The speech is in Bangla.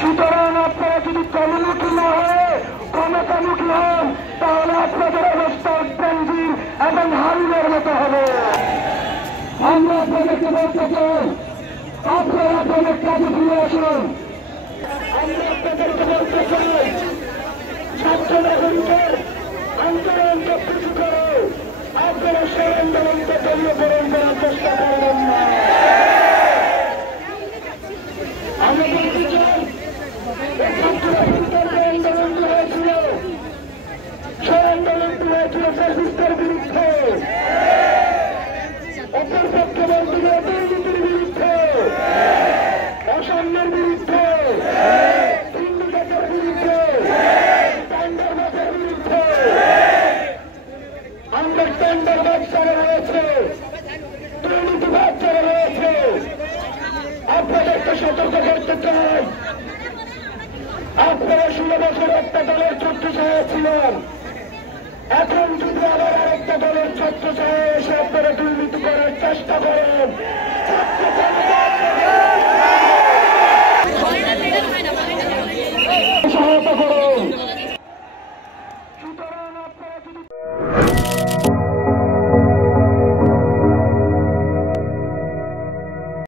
সুতরাং আপনারা যদি কর্মমুখী না হয়ে ক্ষমতামুখী হন তাহলে আপনাদের অবস্থা ট্রেনজির এবং হারুনের মতো হবে। আমরা আপনাদেরকে বলতে চাই আপনারা আপনাদের কাজে ফিরে আসুন। আমরা আপনাদেরকে বলতে চাই ছাত্র নাগরিকের আন্দোলনকে পিছু করে আপনারা সেই আন্দোলনকে দলীয়করণ করার চেষ্টা করবেন না। আমরা বলতে চাই ছাত্র নাগরিকের যে আন্দোলনটি হয়েছিল সেই আন্দোলনটি হয়েছিল ফ্যাসিস্টের বিরুদ্ধে, অপর পক্ষে বলতে দুর্নীতির বিরুদ্ধে, অসাম্যের বিরুদ্ধে, সিন্ডিকেটের বিরুদ্ধে, টেন্ডারবাজের বিরুদ্ধে। আমরা টেন্ডারবাজ যারা রয়েছে, দুর্নীতিবাজ যারা রয়েছে, আপনাদেরকে সতর্ক করতে চাই। আপনারা 16 বছর একটা দলের ছত্রছায়া ছিলেন, এখন যদি আবার আরেকটা দলের ছত্রছায়া এসে আপনারা দুর্নীতি করার চেষ্টা করেন, সহায়তা করুন। সুতরাং